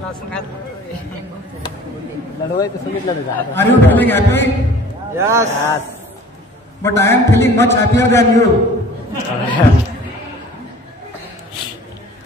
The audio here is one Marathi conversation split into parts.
Are you feeling happy? Yes. But I am feeling much happier than you.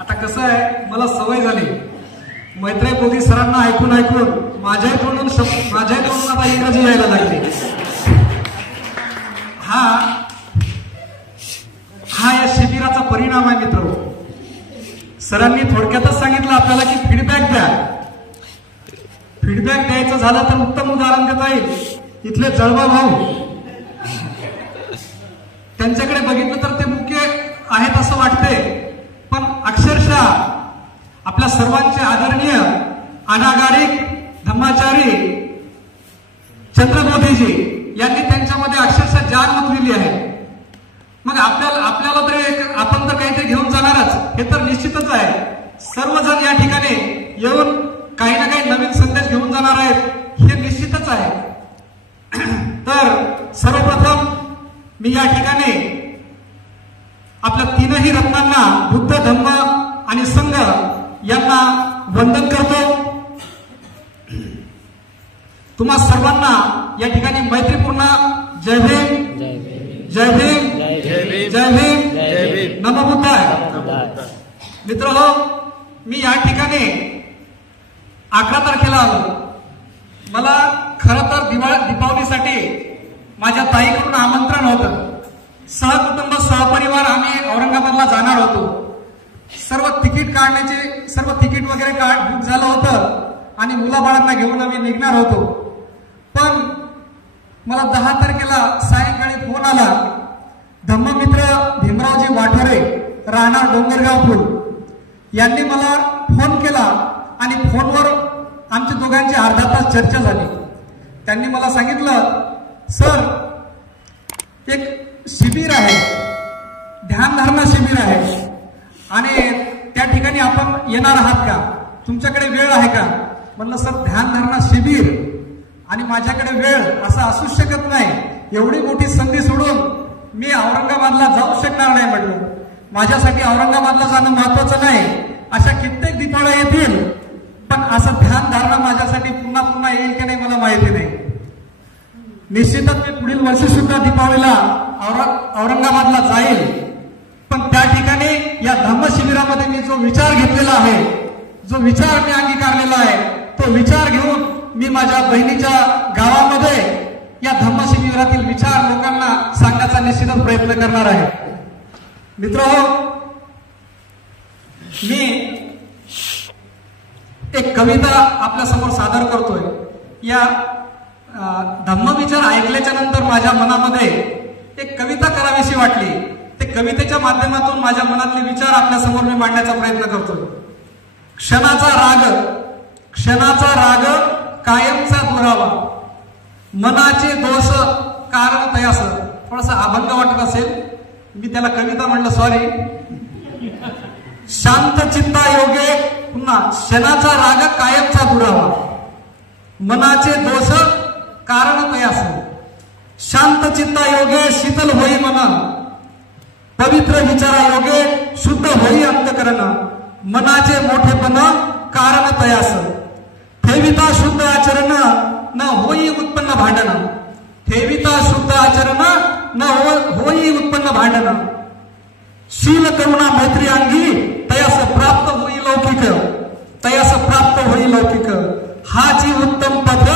आता कसं आहे, मला सवय झाली मैत्रेय बोधी सरांना ऐकून माझ्याही तोंडून आता इंग्रजी यायला लागली. हा या शिबिराचा परिणाम आहे मित्र. सरांनी थोडक्यातच सांगितलं आपल्याला की फीडबॅक द्या. फीडबॅक द्यायचं झालं तर उत्तम उदाहरण देता येईल. इथले जळवा भाऊ, त्यांच्याकडे बघितलं तर ते मुख्य आहेत असं वाटते, पण अक्षरशः आपल्या सर्वांचे आदरणीय अनागारिक धम्माचारी चंद्रबोधीजी यांनी त्यांच्यामध्ये अक्षरशः जान ओतलेली आहे. मग आपल्याला तरी आपण तर काहीतरी घेऊन जाणारच, हे तर निश्चितच आहे. सर्वजण या ठिकाणी येऊन काही ना काही नवीन संदेश घेऊन जाणार आहेत, हे निश्चितच आहे. तर सर्वप्रथम मी या ठिकाणी आपल्या तीनही रत्नांना बुद्ध, धम्म आणि संघ यांना वंदन करतो. तुम्हा सर्वांना या ठिकाणी मैत्रीपूर्ण जय भीम, जय भीम, जय भीम, नमो बुद्धाय. मित्रहो, मी या ठिकाणी 11 तारखेला आलो. मला खरं तर दीपावलीसाठी माझ्या ताईकडून आमंत्रण होतं. सहकुटुंब सहपरिवार आम्ही औरंगाबादला जाणार होतो. सर्व तिकीट वगैरे बुक झालं होतं आणि मुलाबाळांना घेऊन आम्ही निघणार होतो. पण मला 10 तारखेला सायंकाळी फोन आला. धम्ममित्र भीमरावजी वाठारे, राहणार डोंगरगाव पूल, यांनी मला फोन केला आणि फोनवर आमच्या दोघांची अर्धा तास चर्चा झाली. त्यांनी मला सांगितलं, सर एक शिबिर आहे, ध्यानधारणा शिबिर आहे आणि त्या ठिकाणी आपण येणार आहात का? तुमच्याकडे वेळ आहे का? म्हणलं सर ध्यानधारणा शिबिर आणि माझ्याकडे वेळ असं असूच शकत नाही. एवढी मोठी संधी सोडून मी औरंगाबादला जाऊ शकणार नाही. म्हटलं माझ्यासाठी औरंगाबादला जाणं महत्वाचं नाही. अशा कित्येक दीपावल्या येतील, पण असं ध्यानधारणा माझ्यासाठी पुन्हा पुन्हा येईल की नाही मला माहिती नाही. निश्चितच मी पुढील वर्षी सुद्धा दीपावलीला औरंगाबादला जाईल. पण त्या ठिकाणी या धम्म शिबिरामध्ये मी जो विचार घेतलेला आहे, जो विचार मी अंगीकारलेला आहे, तो विचार घेऊन मी माझ्या बहिणीच्या गावामध्ये या धम्म शिबिरातील विचार लोकांना सांगण्याचा निश्चितच प्रयत्न करणार आहे. मित्रहो, मी एक कविता आपल्या समोर सादर करतोय. या धम्म विचार ऐकल्याच्या नंतर माझ्या मनामध्ये एक कविता करावीशी वाटली. ते कवितेच्या माध्यमातून माझ्या मनातले विचार आपल्या समोर मी मांडण्याचा प्रयत्न करतोय. क्षणाचा राग कायमचा दुरावा, मनाचे दोष कारण तयास. थोडासा अभंग वाटत असेल, मी त्याला कविता म्हणलं, सॉरी. शांत चित्ता योगे, पुन्हा क्षणाचा राग कायमचा दुरावा, मनाचे दोष कारण तयास. शांत चित्ता योगे शीतल होई मन, पवित्र विचारा योगे शुद्ध होई अंतकरण, मनाचे मोठेपण कारण तयास. ठेविता शुद्ध आचरण न होई उत्पन्न भांडण, ठेविता शुद्ध आचरण न होई उत्पन्न भांडण. शील करुणा मैत्री अंगी तयास प्राप्त होई लौकिक, तयास प्राप्त होई लौकिक. हाची उत्तम पथ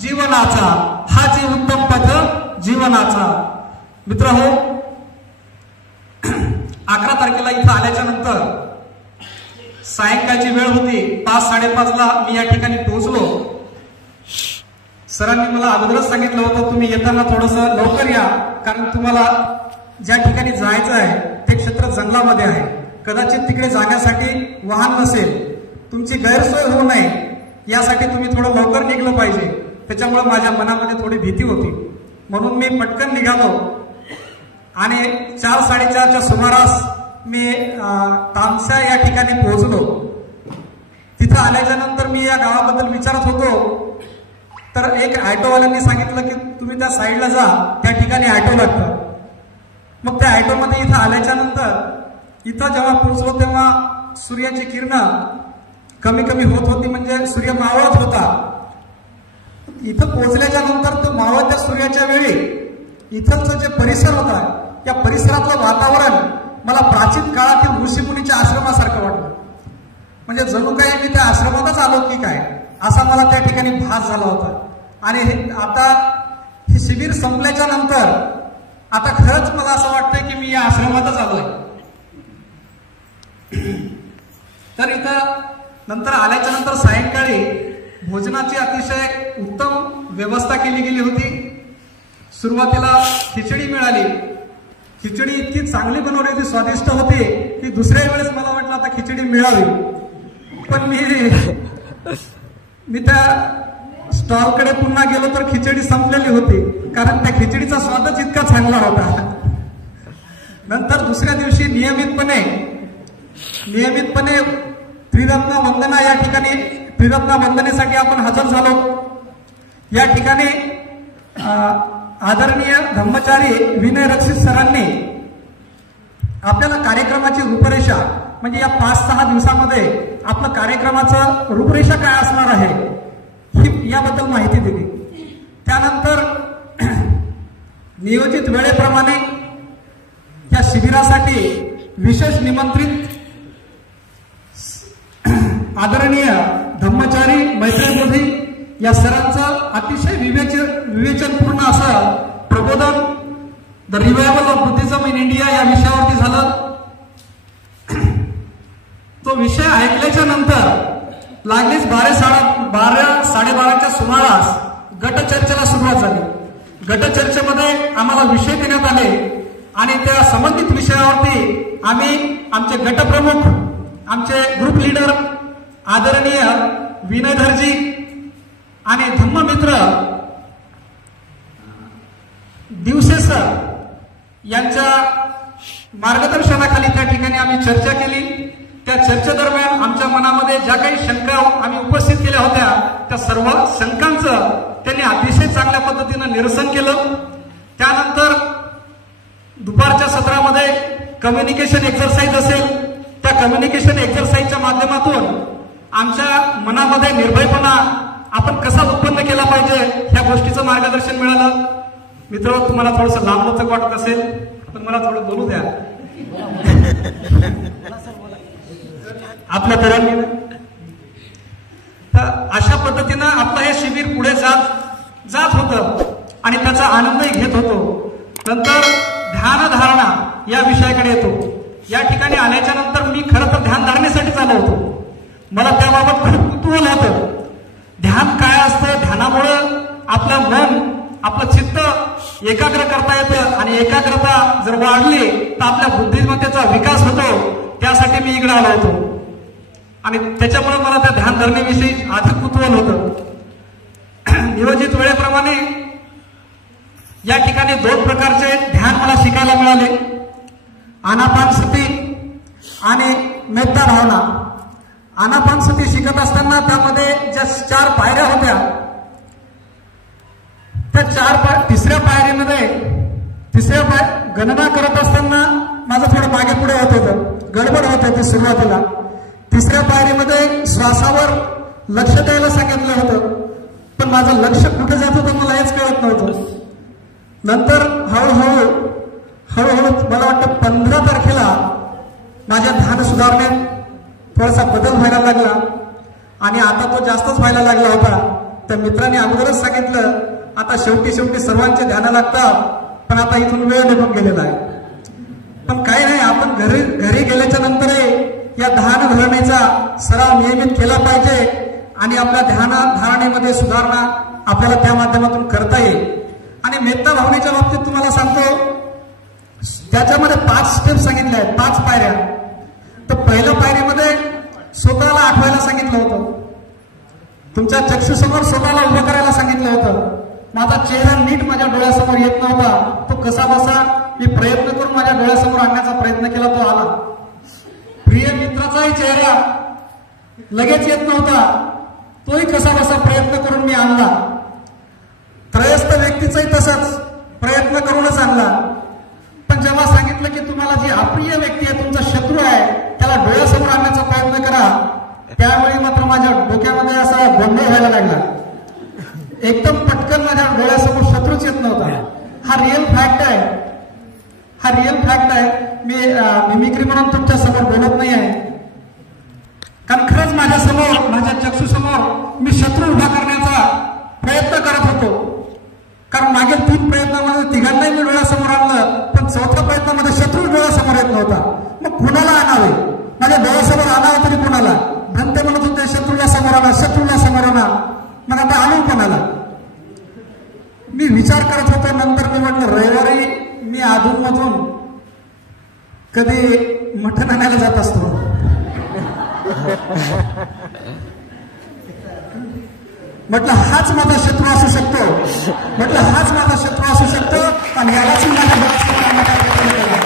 जीवनाचा, हाची उत्तम पथ जीवनाचा. मित्र हो, 11 तारखेला इथं आल्याच्या नंतर सायंकाळची वेळ होती. 5-5:30ला मी या ठिकाणी पोहोचलो. सरांनी मला अगोदरच सांगितलं होतं, तुम्ही येताना थोडस लवकर या, कारण तुम्हाला ज्या ठिकाणी जायचं आहे ते क्षेत्र जंगलामध्ये आहे. कदाचित तिकडे जाण्यासाठी वाहन नसेल, तुमची गैरसोय होऊ नये यासाठी तुम्ही थोडं लवकर निघलं पाहिजे. त्याच्यामुळे माझ्या मनामध्ये थोडी भीती होती, म्हणून मी पटकन निघालो आणि 4-4:30च्या सुमारास मी तामसा या ठिकाणी पोहोचलो. तिथं आल्याच्या नंतर मी या गावाबद्दल विचारत होतो, तर एक ऑटोवाल्यांनी सांगितलं की तुम्ही त्या साईडला जा, त्या ठिकाणी ऑटो लागतं. मग त्या ऑटोमध्ये इथं आल्याच्या नंतर इथं जेव्हा पोहोचलो तेव्हा सूर्याची किरण कमी कमी होत होती, म्हणजे सूर्य मावळत होता. इथं पोहोचल्याच्या नंतर तो मावळत्या सूर्याच्या वेळी इथलचं जे परिसर होता, या परिसरातलं वातावरण मला प्राचीन काळातील ऋषीमुनीच्या आश्रमासारखं वाटलं. म्हणजे जणू काही मी त्या आश्रमातच आलो की काय, असा मला त्या ठिकाणी भास झाला होता. आणि आता हे शिबिर संपल्याच्या नंतर आता खरंच मला असं वाटतंय की मी या आश्रमातच आलोय. तर इथं नंतर आल्याच्या नंतर सायंकाळी भोजनाची अतिशय उत्तम व्यवस्था केली गेली होती. सुरुवातीला खिचडी मिळाली. खिचडी इतकी चांगली बनवली होती, स्वादिष्ट होती की दुसऱ्या वेळेस मला वाटलं आता खिचडी मिळावी. पण मी त्या स्टॉलकडे पुन्हा गेलो तर खिचडी संपलेली होती, कारण त्या खिचडीचा स्वादच इतका चांगला होता. नंतर दुसऱ्या दिवशी नियमितपणे त्रिरत्न वंदना या ठिकाणी त्रिरत्न वंदनेसाठी आपण हजर झालो. या ठिकाणी आदरणीय धम्मचारी विनय रक्षित सरांनी आपल्याला कार्यक्रमाची रूपरेषा, म्हणजे या 5-6 दिवसामध्ये आपलं कार्यक्रमाचं रूपरेषा काय असणार आहे ही याबद्दल माहिती दिली. त्यानंतर नियोजित वेळेप्रमाणे या शिबिरासाठी विशेष निमंत्रित आदरणीय धम्मचारी मैत्री बोधी या सरांचं अतिशय विवेचनपूर्ण असं प्रबोधन the revival of Buddhism in India या विषयावरती झालं. तो विषय ऐकल्याच्या नंतर लागलीच 12-12:30च्या सुमारास गटचर्चेला सुरुवात झाली. गटचर्चेमध्ये आम्हाला विषय देण्यात आले आणि त्या संबंधित विषयावरती आम्ही आमचे गटप्रमुख, आमचे ग्रुप लीडर आदरणीय विनयधरजी आणि धम्ममित्र दिवसे सर यांच्या मार्गदर्शनाखाली त्या ठिकाणी आम्ही चर्चा केली. त्या चर्चेदरम्यान आमच्या मनामध्ये ज्या काही शंका आम्ही उपस्थित केल्या होत्या त्या सर्व शंकांचं त्यांनी अतिशय चांगल्या पद्धतीनं निरसन केलं. त्यानंतर दुपारच्या सत्रामध्ये कम्युनिकेशन एक्सरसाइज असेल, त्या कम्युनिकेशन एक्सरसाइजच्या माध्यमातून आमच्या मनामध्ये निर्भयपणा आपण कसा उत्पन्न केला पाहिजे ह्या गोष्टीचं मार्गदर्शन मिळालं. मित्र, तुम्हाला थोडंसं लांबलचक वाटत असेल पण मला थोडं बोलू द्या. आपल्या तरुणांनी तर अशा पद्धतीनं आपलं हे शिबिर पुढे जात होतं आणि त्याचा आनंदही घेत होतो. नंतर ध्यानधारणा या विषयाकडे येतो. या ठिकाणी आल्याच्या नंतर मी खरं तर ध्यानधारणेसाठीच आलो होतो. मला त्याबाबत खूप कुतूहल होतं. ध्यान काय असतं, ध्यानामुळं आपलं मन, आपलं चित्त एकाग्र करता येतं आणि एकाग्रता जर वाढली तर आपल्या बुद्धिमत्तेचा विकास होतो. त्यासाठी मी इकडे आलो होतो आणि त्याच्यामुळे मला त्या ध्यानधारणेविषयी अधिक कुतूहल होतं. नियोजित वेळेप्रमाणे या ठिकाणी 2 प्रकारचे ध्यान मला शिकायला मिळाले, आनापानसती आणि मेत्ता भावना. आनापानसती शिकत असताना त्यामध्ये ज्या 4 पायऱ्या होत्या त्या तिसऱ्या पायरीमध्ये गणना करत असताना माझं थोडं मागे पुढे होत होतं, गडबड होत होती सुरुवातीला. 3ऱ्या पायरीमध्ये श्वासावर लक्ष द्यायला सांगितलं होतं पण माझं लक्ष कुठे जात होतं मला हेच कळत नव्हतं. नंतर हळूहळू मला वाटतं 15 तारखेला माझ्या ध्यान सुधारणेत थोडासा बदल व्हायला लागला आणि आता तो जास्तच व्हायला लागला होता. तर मित्रांनी अगोदरच सांगितलं आता शेवटी सर्वांचे ध्यान लागतात, पण आता इथून वेळ निघून गेलेला आहे. पण काही नाही, आपण घरी गेल्याच्या नंतरही या ध्यान धारणेचा सराव नियमित केला पाहिजे आणि आपल्या ध्यान धारणेमध्ये सुधारणा आपल्याला त्या माध्यमातून करता येईल. आणि मेत्ता भावनेच्या बाबतीत तुम्हाला सांगतो, त्याच्यामध्ये 5 स्टेप सांगितले आहेत, 5 पायऱ्या. तर पहिल्या पायरीमध्ये स्वतःला आठवायला सांगितलं होतं, तुमच्या चक्षुसमोर स्वतःला उभं करायला सांगितलं होतं. माझा चेहरा नीट माझ्या डोळ्यासमोर येत नव्हता, तो कसा बसा मी प्रयत्न करून माझ्या डोळ्यासमोर आणण्याचा प्रयत्न केला, तो आला. प्रिय मित्राचाही चेहरा लगेच येत नव्हता, तोही कसा बसा प्रयत्न करून मी आणला. त्रयस्थ व्यक्तीचाही तसाच प्रयत्न करूनच आणला. पण जेव्हा सांगितलं की तुम्हाला जी अप्रिय व्यक्ती आहे, तुमचा शत्रू आहे, त्याला डोळ्यासमोर आणण्याचा प्रयत्न करा, त्यावेळी मात्र गोंधळ व्हायला लागला. एकदम पटकन माझ्या डोळ्यासमोर शत्रूच येत नव्हता. हा रिअल फॅक्ट आहे, हा रिअल फॅक्ट आहे. मी मिमिक्री म्हणून तुमच्या समोर बोलत नाही आहे, कारण खरंच माझ्या समोर, माझ्या चक्षुसमोर मी शत्रू उभा करण्याचा प्रयत्न करत होतो. कारण मागील 3 प्रयत्नामध्ये तिघांनाही मी डोळ्यासमोर आणलं, पण 4थ्या प्रयत्नामध्ये शत्रू डोळ्यासमोर येत नव्हता. मग कुणाला आणावे, माझ्या डोळ्यासमोर आणावं तरी कुणाला? भंते म्हणत होते शत्रूला समोर आणा, शत्रूला समोर आणा. मग आता आणू कोणाला? मी विचार करत होतो. नंतर मी म्हटलं रविवारी मी अधूनमधून कधी मटण आणायला जात असतो. म्हटलं हाच माझा शत्रू असू शकतो, म्हटलं हाच माझा शत्रू असू शकतो आणि यालाच माझ्या डोळ्यासमोर आणण्याचा प्रयत्न केला.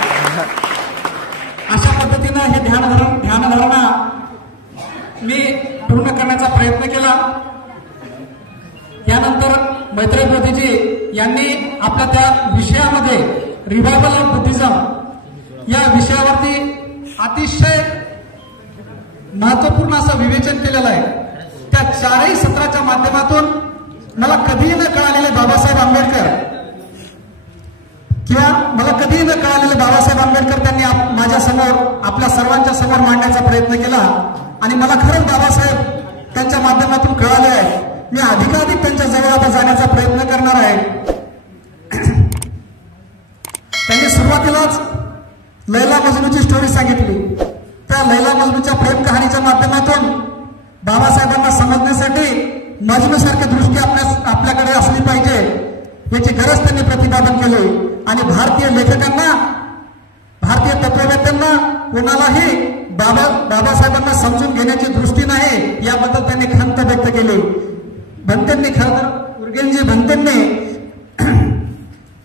अशा पद्धतीनं हे ध्यानधारणा मी पूर्ण करण्याचा प्रयत्न केला. यानंतर मैत्रेय बोधीजी यांनी आपल्या त्या विषयामध्ये रिव्हायवल ऑफ बुद्धिझम या विषयावरती अतिशय महत्वपूर्ण असं विवेचन केलेलं आहे. त्या 4ही सत्राच्या माध्यमातून मला कधीही न कळालेले बाबासाहेब आंबेडकर किंवा मला कधीही न कळालेले बाबासाहेब आंबेडकर त्यांनी माझ्या समोर, आपल्या सर्वांच्या समोर मांडण्याचा प्रयत्न केला. आणि मला खरंच बाबासाहेब त्यांच्या माध्यमातून कळाले आहे. मी अधिकाधिक त्यांच्या जवळ आता जाण्याचा प्रयत्न करणार आहे. त्यांनी सुरुवातीलाच लैला मजनूची स्टोरी सांगितली. त्या लैला मजनूच्या प्रेम कहाणीच्या माध्यमातून बाबासाहेबांना समजण्यासाठी मजनूसारखी दृष्टी आपल्याकडे असली पाहिजे याची गरज त्यांनी प्रतिपादन केली. आणि भारतीय लेखकांना, भारतीय तत्ववेत्यांना कोणालाही बाबासाहेबांना समजून घेण्याची दृष्टी नाही याबद्दल त्यांनी खंत व्यक्त केली. भंतेंनी, खरं उर्गेनजी भंतेंनी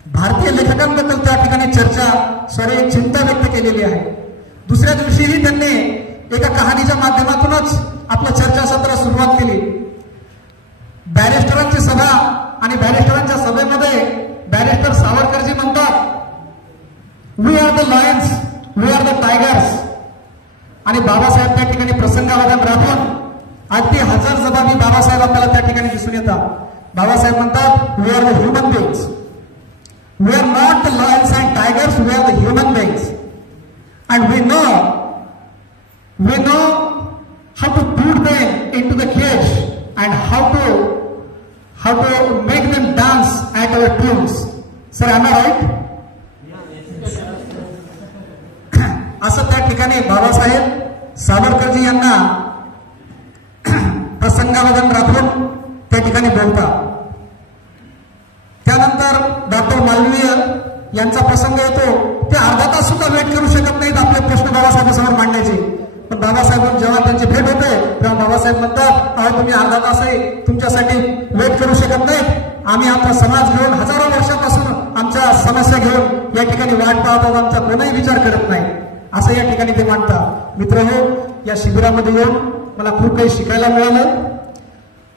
भारतीय लेखकांबद्दल त्या ठिकाणी चिंता व्यक्त केलेली आहे. दुसऱ्या दिवशीही त्यांनी एका कहाणीच्या माध्यमातूनच आपलं चर्चासत्र सुरुवात केली. बॅरिस्टरांची सभा आणि बॅरिस्टरांच्या सभेमध्ये बॅरिस्टर सावरकरजी म्हणतात, we are the lions, we are the tigers. आणि बाबासाहेब त्या ठिकाणी प्रसंगावधान राखून अगदी हजरजबाबी बाबासाहेब आपल्याला त्या ठिकाणी दिसून येतात. बाबासाहेब म्हणतात, we are the human beings, we are not the lions and tigers, we are the human beings and we know how to put them into the cage and how to make them dance at our tunes. Sir, am I right? असं त्या ठिकाणी बाबासाहेब सावरकरजी यांना प्रसंगावधान राखून त्या ठिकाणी बोलतात. त्यानंतर डॉक्टर मालवीय यांचा प्रसंग येतो. ते अर्धा तास सुद्धा वेट करू शकत नाहीत आपले प्रश्न बाबासाहेबांसमोर मांडण्याचे. पण बाबासाहेब जेव्हा त्यांची भेट होते तेव्हा बाबासाहेब म्हणतात, अहो तुम्ही अर्धा तासही तुमच्यासाठी वेट करू शकत नाही. आम्ही आमचा समाज घेऊन हजारो वर्षापासून आमच्या समस्या घेऊन या ठिकाणी वाट पाहत आहोत, आमचा कोणीही विचार करत नाही, असं या ठिकाणी ते मांडतात. मित्रहो, या शिबिरामध्ये येऊन मला खूप काही शिकायला मिळालं.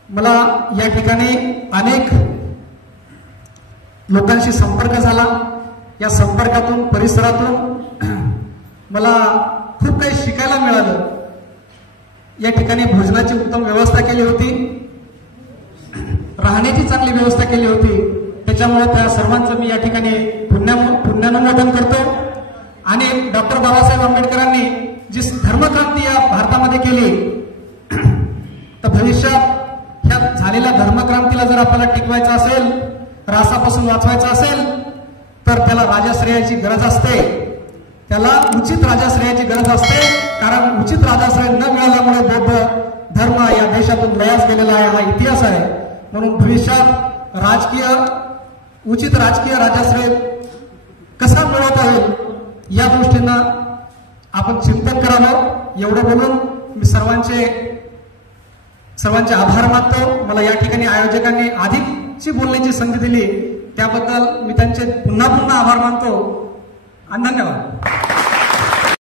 मला या ठिकाणी अनेक लोकांशी संपर्क झाला. या संपर्कातून, परिसरातून मला खूप काही शिकायला मिळालं. या ठिकाणी भोजनाची उत्तम व्यवस्था केली होती, राहण्याची चांगली व्यवस्था केली होती. त्याच्यामुळे त्या सर्वांचं मी या ठिकाणी पुण्यानुमोदन करतो. आणि डॉक्टर बाबासाहेब आंबेडकरांनी जी धर्मक्रांती या भारतामध्ये केली, तर भविष्यात ह्या झालेल्या धर्मक्रांतीला जर आपल्याला टिकवायचं असेल, रासापासून वाचवायचं असेल, तर त्याला राजाश्रयाची गरज असते, त्याला उचित राजाश्रयाची गरज असते. कारण उचित राजाश्रय न मिळाल्यामुळे बौद्ध धर्म या देशातून लयास गेलेला आहे, हा इतिहास आहे. म्हणून भविष्यात उचित राजकीय राजाश्रय कसा मिळवता येईल या दृष्टीनं आपण चिंतन करावं. एवढं बोलून मी सर्वांचे आभार मानतो. मला या ठिकाणी आयोजकांनी अधिकची बोलण्याची संधी दिली त्याबद्दल मी त्यांचे पुन्हा आभार मानतो आणि धन्यवाद.